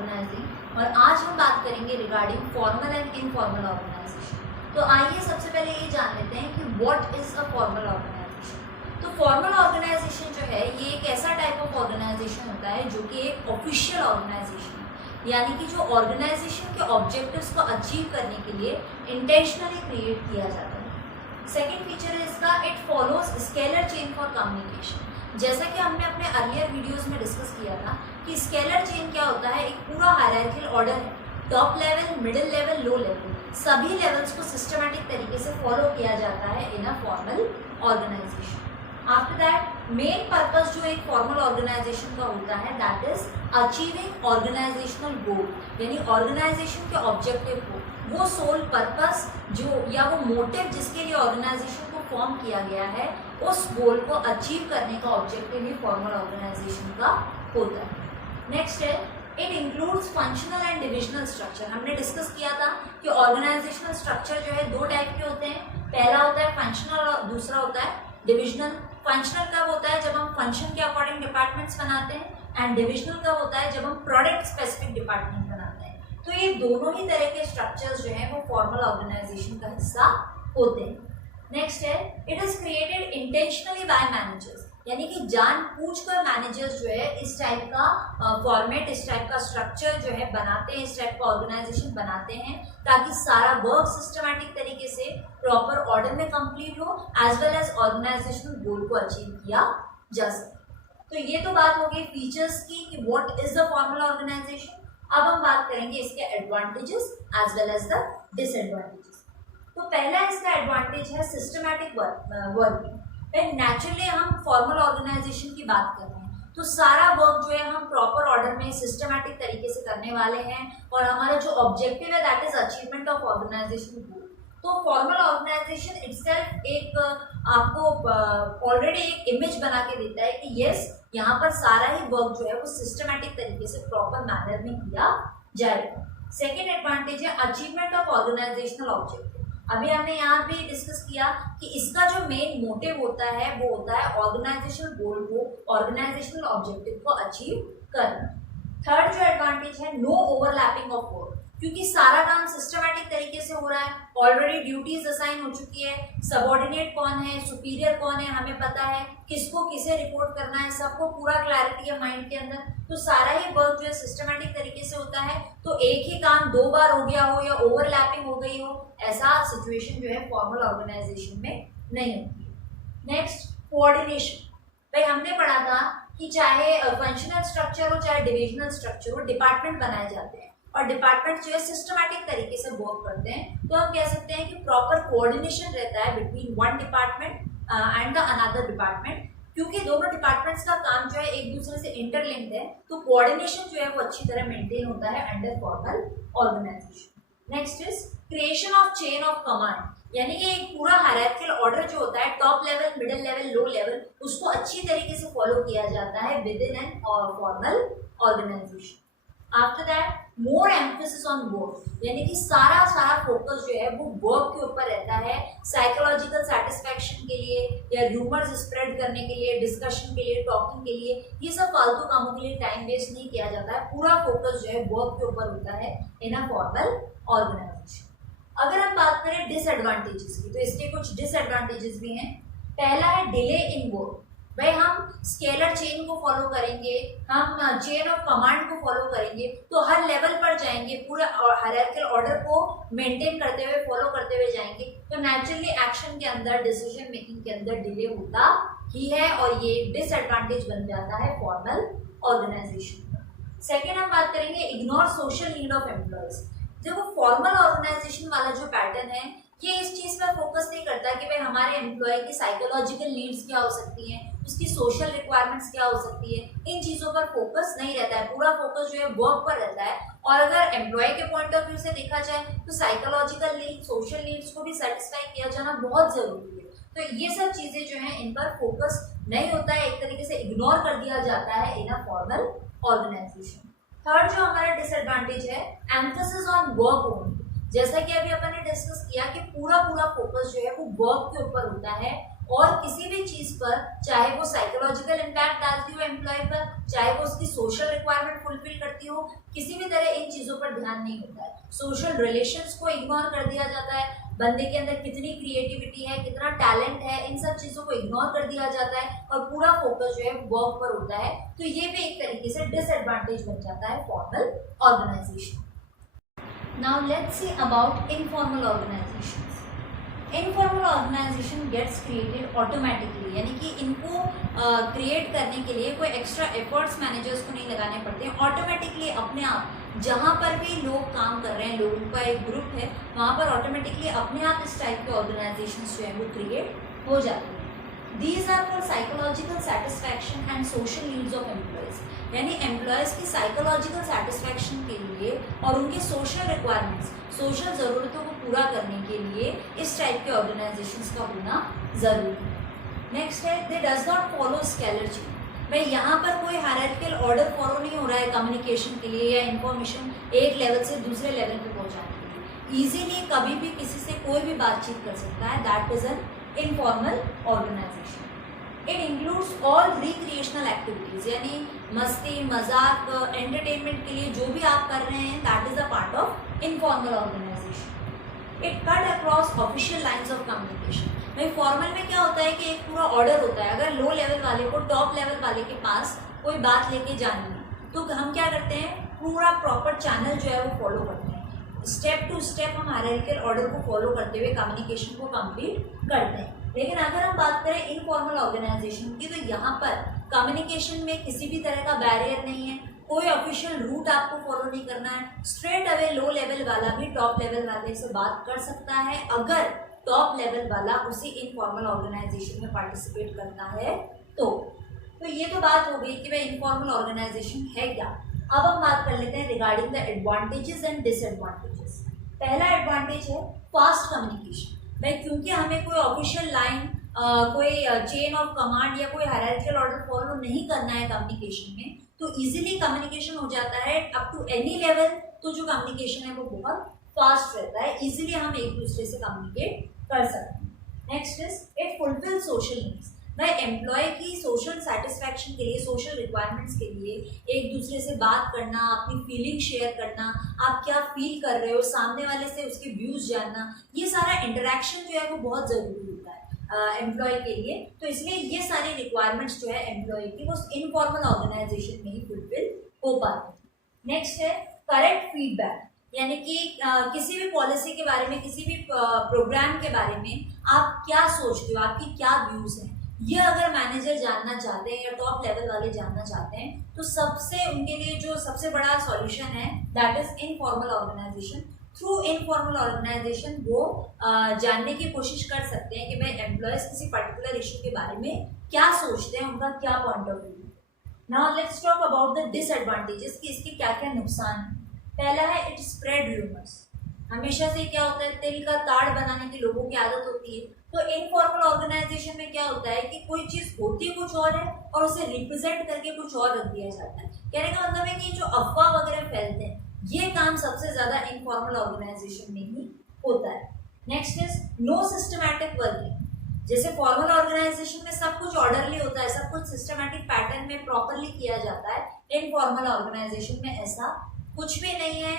Organising और आज हम बात करेंगे regarding formal and informal organisation. तो आइए सबसे पहले ये जान लेते हैं कि what is a formal organisation. तो फॉर्मल ऑर्गेनाइजेशन जो है ये एक ऐसा टाइप ऑफ ऑर्गेनाइजेशन होता है जो कि एक ऑफिशियल ऑर्गेनाइजेशन है, यानी कि जो ऑर्गेनाइजेशन के ऑब्जेक्टिव्स को अचीव करने के लिए इंटेंशनली क्रिएट किया जाता है। सेकेंड फीचर है इसका, it follows scalar chain for communication. जैसा कि हमने अपने अर्लियर वीडियोस में डिस्कस किया था कि स्केलर चेन क्या होता है, एक पूरा हायरार्किकल ऑर्डर है, top level, middle level, low level, सभी लेवल्स को सिस्टमैटिक तरीके से फॉलो किया जाता है in a formal organisation. After that main purpose जो एक फॉर्मल ऑर्गेनाइजेशन का होता है that is achieving organisational goal, यानी ऑर्गेनाइजेशन के ऑब्जेक्टिव को, वो सोल पर्पस जो या वो मोटिव जिसके लिए ऑर्गेनाइजेशन को फॉर्म किया गया है, उस गोल को अचीव करने का ऑब्जेक्टिव ही फॉर्मल ऑर्गेनाइजेशन का होता है। नेक्स्ट है, it includes functional and divisional structure. हमने डिस्कस किया था कि ऑर्गेनाइजेशनल स्ट्रक्चर जो है दो टाइप के होते हैं, पहला होता है फंक्शनल और दूसरा होता है डिविजनल। फंक्शनल कब होता है, जब हम फंक्शन के अकॉर्डिंग डिपार्टमेंट्स बनाते हैं, एंड डिविजनल कब होता है, जब हम प्रोडक्ट स्पेसिफिक डिपार्टमेंट बनाते हैं। तो ये दोनों ही तरह के स्ट्रक्चर्स जो हैं वो फॉर्मल ऑर्गेनाइजेशन का हिस्सा होते हैं। नेक्स्ट है, it is created intentionally by managers, यानी कि जानबूझकर मैनेजर्स जो है इस टाइप का फॉर्मेट, इस टाइप का स्ट्रक्चर जो है बनाते हैं, इस टाइप का ऑर्गेनाइजेशन बनाते हैं ताकि सारा वर्क सिस्टमैटिक तरीके से प्रॉपर ऑर्डर में कंप्लीट हो, एज वेल एज ऑर्गेनाइजेशनल गोल को अचीव किया जा सके। तो ये तो बात हो गई फीचर्स की कि what is the formal organisation. अब हम बात करेंगे इसके advantages as well as the disadvantages. तो पहला इसका एडवांटेज है सिस्टमैटिक वर्किंग। नेचुरली हम फॉर्मल ऑर्गेनाइजेशन की बात कर रहे हैं तो सारा वर्क जो है हम प्रॉपर ऑर्डर में सिस्टमैटिक तरीके से करने वाले हैं और हमारा जो ऑब्जेक्टिव है that is achievement of organisation goal. तो फॉर्मल ऑर्गेनाइजेशन इटसेल्फ एक आपको ऑलरेडी एक इमेज बना के देता है कि यस, यहाँ पर सारा ही वर्क जो है वो सिस्टमैटिक तरीके से प्रॉपर मैनर में किया जाएगा। सेकेंड एडवांटेज है अचीवमेंट ऑफ ऑर्गेनाइजेशनल ऑब्जेक्टिव। अभी हमने यहाँ भी डिस्कस किया कि इसका जो मेन मोटिव होता है वो होता है ऑर्गेनाइजेशनल गोल को, ऑर्गेनाइजेशनल ऑब्जेक्टिव को अचीव करना। थर्ड जो एडवांटेज है, नो ओवरलैपिंग ऑफ वर्क, क्योंकि सारा काम सिस्टमैटिक तरीके से हो रहा है, ऑलरेडी ड्यूटीज असाइन हो चुकी है, सबऑर्डिनेट कौन है, सुपीरियर कौन है हमें पता है, किसको किसे रिपोर्ट करना है, सबको पूरा क्लैरिटी है माइंड के अंदर। तो सारा ही वर्क जो है सिस्टमैटिक तरीके से होता है, तो एक ही काम दो बार हो गया हो या ओवरलैपिंग हो गई हो, ऐसा सिचुएशन जो है फॉर्मल ऑर्गेनाइजेशन में नहीं होती है। Next, coordination. भाई हमने पढ़ा था कि चाहे फंक्शनल स्ट्रक्चर हो चाहे डिविजनल स्ट्रक्चर हो, डिपार्टमेंट बनाए जाते हैं और डिपार्टमेंट जो है सिस्टमैटिक तरीके से वर्क करते हैं। तो हम कह सकते हैं कि प्रॉपर कोऑर्डिनेशन रहता है between one department and the another department, क्योंकि दोनों डिपार्टमेंट्स का काम जो है एक दूसरे से इंटरलिंक्ड है, तो कोऑर्डिनेशन जो है वो अच्छी तरह मेंटेन होता है under formal organisation. Next is creation of chain of command, यानी कि एक पूरा हायरार्किकल ऑर्डर जो होता है, top level, middle level, low level, उसको अच्छी तरीके से फॉलो किया जाता है within an formal organisation. After that more emphasis on work, यानी कि सारा फोकस जो है वो वर्क के ऊपर रहता है, साइकोलॉजिकल सेटिस्फैक्शन के लिए या रूमर्स स्प्रेड करने के लिए, डिस्कशन के लिए, टॉकिंग के लिए, ये सब फालतू कामों के लिए टाइम वेस्ट नहीं किया जाता है, पूरा फोकस जो है वर्क के ऊपर होता है इन अ फॉर्मल ऑर्गेनाइजेशन। अगर हम बात करें डिसएडवांटेजेस की, तो इसके कुछ डिसएडवांटेजेस भी हैं। पहला है डिले इन वर्क। भाई हम स्केलर चेन को फॉलो करेंगे, हम चेन ऑफ कमांड को फॉलो करेंगे, तो हर लेवल पर जाएंगे, पूरा हायरार्किकल ऑर्डर को मेंटेन करते हुए, फॉलो करते हुए जाएंगे, तो नेचुरली एक्शन के अंदर, डिसीजन मेकिंग के अंदर डिले होता ही है और ये डिसएडवांटेज बन जाता है फॉर्मल ऑर्गेनाइजेशन का। सेकेंड हम बात करेंगे ignore social need of employees. देखो फॉर्मल ऑर्गेनाइजेशन वाला जो पैटर्न है ये इस चीज पर फोकस नहीं करता कि भाई हमारे एम्प्लॉय की साइकोलॉजिकल नीड्स क्या हो सकती हैं, उसकी सोशल रिक्वायरमेंट्स क्या हो सकती है, इन चीजों पर फोकस नहीं रहता है, पूरा फोकस जो है वर्क पर रहता है। और अगर एम्प्लॉय के पॉइंट ऑफ व्यू से देखा जाए तो साइकोलॉजिकल नीड्स, सोशल नीड्स को भी सेटिस्फाई किया जाना बहुत जरूरी है। तो ये सब चीजें जो है इन पर फोकस नहीं होता है, एक तरीके से इग्नोर कर दिया जाता है in a formal organisation. Third जो हमारा डिसएडवांटेज है, एम्फेसिस ऑन वर्क ओनली। जैसा कि अभी अपन ने डिस्कस किया कि पूरा फोकस जो है वो वर्क के ऊपर होता है और किसी भी चीज पर, चाहे वो साइकोलॉजिकल इम्पैक्ट डालती हो एम्प्लॉय पर, चाहे वो उसकी सोशल रिक्वायरमेंट फुलफिल करती हो, किसी भी तरह इन चीजों पर ध्यान नहीं होता है। सोशल रिलेशंस को इग्नोर कर दिया जाता है, बंदे के अंदर कितनी क्रिएटिविटी है, कितना टैलेंट है, इन सब चीजों को इग्नोर कर दिया जाता है और पूरा फोकस जो है वर्क पर होता है। तो ये भी एक तरीके से डिसएडवांटेज बन जाता है formal organisation. Now let's see about informal organisations. Informal organisation gets created automatically, यानी कि इनको क्रिएट करने के लिए कोई एक्स्ट्रा एफर्ट्स मैनेजर्स को नहीं लगाने पड़ते हैं, ऑटोमेटिकली अपने आप जहाँ पर भी लोग काम कर रहे हैं, लोगों का एक ग्रुप है, वहाँ पर ऑटोमेटिकली अपने आप इस टाइप के ऑर्गेनाइजेशंस जो है वो क्रिएट हो जाते हैं। These are for psychological satisfaction and social needs of employees, यानी एम्प्लॉयज़ की साइकोलॉजिकल सेटिस्फैक्शन के लिए और उनके सोशल रिक्वायरमेंट्स, सोशल ज़रूरतों को पूरा करने के लिए इस टाइप के ऑर्गेनाइजेशंस का होना ज़रूरी है। नेक्स्ट है, दे does not follow scalar chain. भाई यहाँ पर कोई हायरार्किकल ऑर्डर फॉलो नहीं हो रहा है कम्युनिकेशन के लिए या इंफॉर्मेशन एक लेवल से दूसरे लेवल पे पहुँचाने के लिए। ईजीली कभी भी किसी से कोई भी बातचीत कर सकता है, that is an informal organisation. It includes all recreational activities, यानी मस्ती मजाक एंटरटेनमेंट के लिए जो भी आप कर रहे हैं, that is a part of informal organisation. It cut across official lines of communication. भाई फॉर्मल में क्या होता है कि एक पूरा ऑर्डर होता है, अगर लो लेवल वाले को टॉप लेवल वाले के पास कोई बात लेके जानी है तो हम क्या करते हैं, पूरा प्रॉपर चैनल जो है वो फॉलो करते हैं, स्टेप टू स्टेप हम हायरार्किकल ऑर्डर को फॉलो करते हुए कम्युनिकेशन को कंप्लीट करते हैं। लेकिन अगर हम बात करें इनफॉर्मल ऑर्गेनाइजेशन की, तो यहाँ पर कम्युनिकेशन में किसी भी तरह का बैरियर नहीं है, कोई ऑफिशियल रूट आपको फॉलो नहीं करना है, स्ट्रेट अवे लो लेवल वाला भी टॉप लेवल वाले से बात कर सकता है अगर टॉप लेवल वाला उसी इनफॉर्मल ऑर्गेनाइजेशन में पार्टिसिपेट करता है। तो ये तो बात हो गई कि भाई इनफॉर्मल ऑर्गेनाइजेशन है क्या। अब हम बात कर लेते हैं regarding the advantages and disadvantages. पहला एडवांटेज है फास्ट कम्युनिकेशन। भाई क्योंकि हमें कोई ऑफिशियल लाइन, कोई चेन ऑफ कमांड या कोई हायरार्किकल ऑर्डर फॉलो नहीं करना है कम्युनिकेशन में, तो इजीली कम्युनिकेशन हो जाता है अप टू एनी लेवल। तो जो कम्युनिकेशन है वो बहुत फास्ट रहता है, इजीली हम एक दूसरे से कम्युनिकेट कर सकते हैं। Next is it fulfil social needs. भाई एम्प्लॉय की सोशल सेटिस्फैक्शन के लिए, सोशल रिक्वायरमेंट्स के लिए एक दूसरे से बात करना, अपनी फीलिंग शेयर करना, आप क्या फील कर रहे हो, सामने वाले से उसके व्यूज जानना, ये सारा इंटरेक्शन जो है वो बहुत ज़रूरी होता है एम्प्लॉय के लिए। तो इसलिए ये सारी रिक्वायरमेंट्स जो है एम्प्लॉय की वो इनफॉर्मल ऑर्गेनाइजेशन में ही फुलफिल हो पाती है। नेक्स्ट है करेक्ट फीडबैक, यानी कि किसी भी पॉलिसी के बारे में, किसी भी प्रोग्राम के बारे में आप क्या सोचते हो, आपकी क्या व्यूज हैं, ये अगर मैनेजर जानना चाहते हैं या टॉप लेवल वाले जानना चाहते हैं, तो सबसे उनके लिए जो सबसे बड़ा सॉल्यूशन है that is informal organisation. Through informal organisation वो जानने की कोशिश कर सकते हैं कि भाई एम्प्लॉयज किसी पर्टिकुलर इशू के बारे में क्या सोचते हैं, उनका क्या पॉइंट ऑफ व्यू है। Now let's talk about the disadvantages कि इसके क्या क्या नुकसान हैं। पहला है इट स्प्रेड रूमर्स। हमेशा से क्या होता है, तिल का ताड़ बनाने की लोगों की आदत होती है। तो इनफॉर्मल ऑर्गेनाइजेशन में क्या होता है कि कोई चीज होती कुछ और है और उसे रिप्रेजेंट करके कुछ और रख दिया जाता है। कहने का मतलब है कि जो अफवाह वगैरह फैलते हैं, ये काम सबसे ज्यादा इनफॉर्मल ऑर्गेनाइजेशन में ही होता है। Next is no systematic working. जैसे फॉर्मल ऑर्गेनाइजेशन में सब कुछ ऑर्डरली होता है, सब कुछ सिस्टमैटिक पैटर्न में प्रॉपरली किया जाता है। इनफॉर्मल ऑर्गेनाइजेशन में ऐसा कुछ भी नहीं है,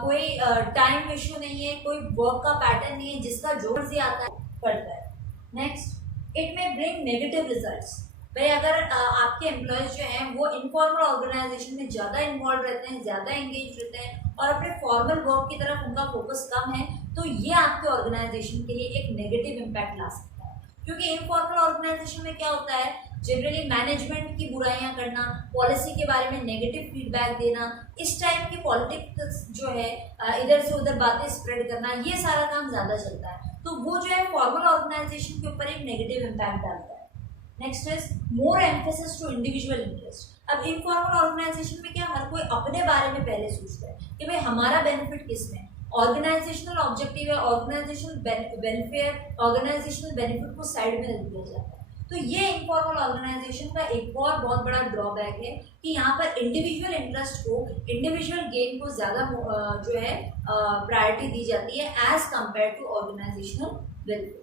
कोई टाइम इशू नहीं है, कोई वर्क का पैटर्न नहीं है, जिसका जो मर्जी आता है करता है। नेक्स्ट इट में ब्रिंग नेगेटिव रिजल्ट्स। भाई अगर आपके एम्प्लॉयज जो हैं वो इनफॉर्मल ऑर्गेनाइजेशन में ज़्यादा इन्वॉल्व रहते हैं, ज़्यादा एंगेज रहते हैं और अपने फॉर्मल वर्क की तरफ उनका फोकस कम है, तो ये आपके ऑर्गेनाइजेशन के लिए एक नेगेटिव इम्पैक्ट ला सकता है। क्योंकि इनफॉर्मल ऑर्गेनाइजेशन में क्या होता है, जनरली मैनेजमेंट की बुराइयां करना, पॉलिसी के बारे में नेगेटिव फीडबैक देना, इस टाइप की पॉलिटिक्स जो है इधर से उधर बातें स्प्रेड करना, ये सारा काम ज़्यादा चलता है। तो वो जो है फॉर्मल ऑर्गेनाइजेशन के ऊपर एक नेगेटिव इम्पैक्ट डालता है। Next is more emphasis to individual interest. अब इनफॉर्मल ऑर्गेनाइजेशन में क्या हर कोई अपने बारे में पहले सोचता है कि भाई हमारा बेनिफिट किस में, ऑर्गेनाइजेशनल ऑब्जेक्टिव है, ऑर्गेनाइजेशनल वेलफेयर, ऑर्गेनाइजेशनल बेनिफिट को साइड में रख दिया जाता है। तो ये इनफॉर्मल ऑर्गेनाइजेशन का एक और बहुत बड़ा ड्रॉबैक है कि यहाँ पर इंडिविजुअल इंटरेस्ट को, इंडिविजुअल गेन को ज़्यादा जो है प्रायोरिटी दी जाती है as compared to organisational welfare.